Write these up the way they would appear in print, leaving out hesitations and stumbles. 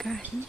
carrinho.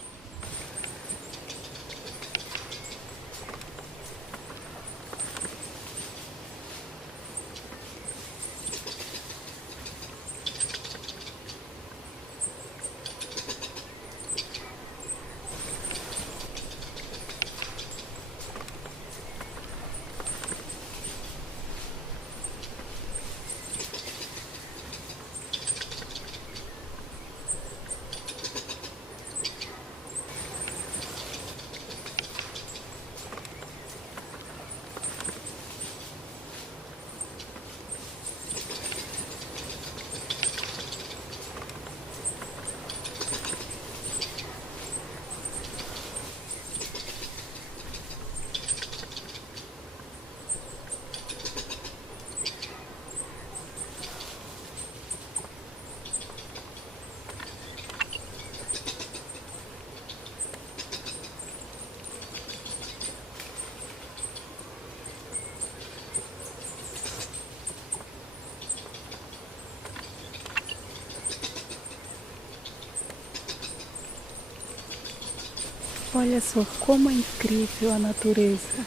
Olha só como é incrível a natureza.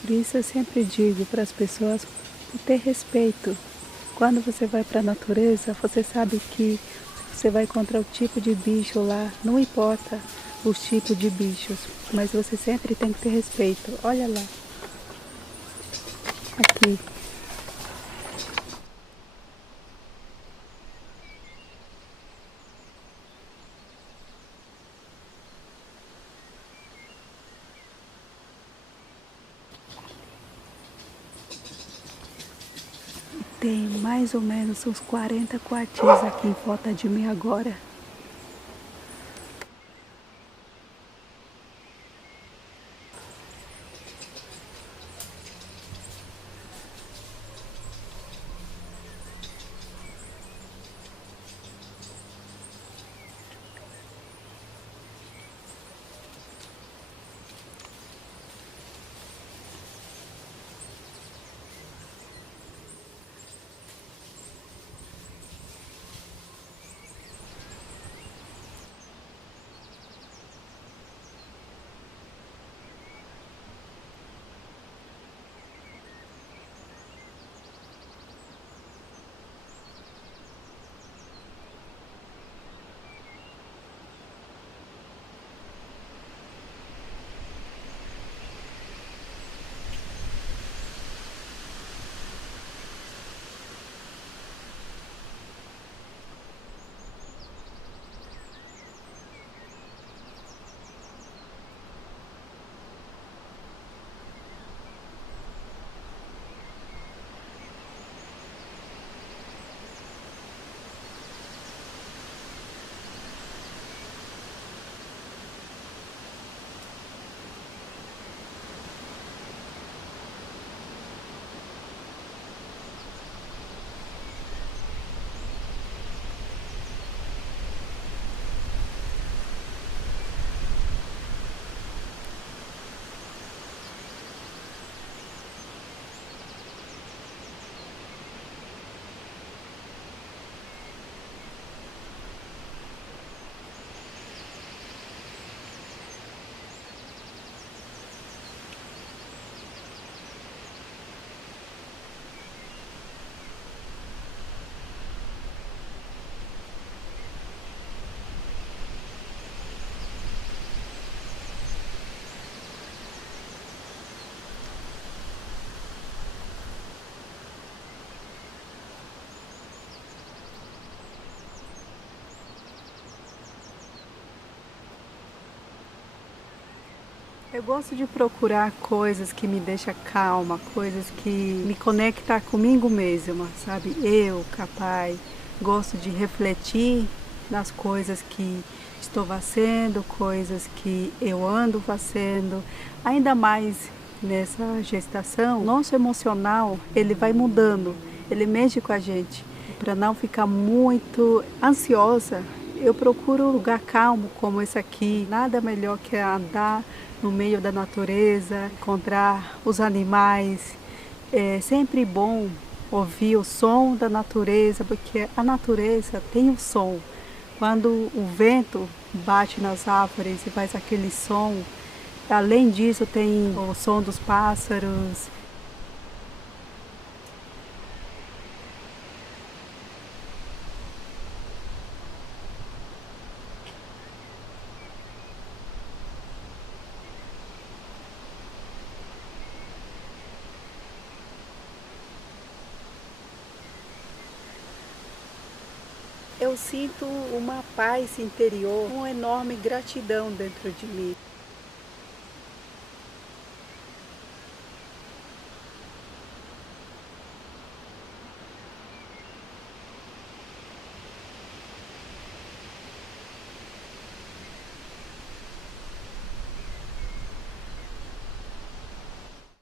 Por isso eu sempre digo para as pessoas ter respeito. Quando você vai para a natureza, você sabe que você vai encontrar o tipo de bicho lá, não importa os tipos de bichos, mas você sempre tem que ter respeito. Olha lá, aqui. Tem mais ou menos uns 40 quartis aqui em volta de mim agora. Eu gosto de procurar coisas que me deixam calma, coisas que me conectam comigo mesma, sabe? Eu, capaz, gosto de refletir nas coisas que estou fazendo, coisas que eu ando fazendo, ainda mais nessa gestação. Nosso emocional, ele vai mudando, ele mexe com a gente. Para não ficar muito ansiosa, eu procuro um lugar calmo como esse aqui. Nada melhor que andar no meio da natureza, encontrar os animais. É sempre bom ouvir o som da natureza, porque a natureza tem um som. Quando o vento bate nas árvores e faz aquele som, além disso tem o som dos pássaros. Eu sinto uma paz interior, uma enorme gratidão dentro de mim.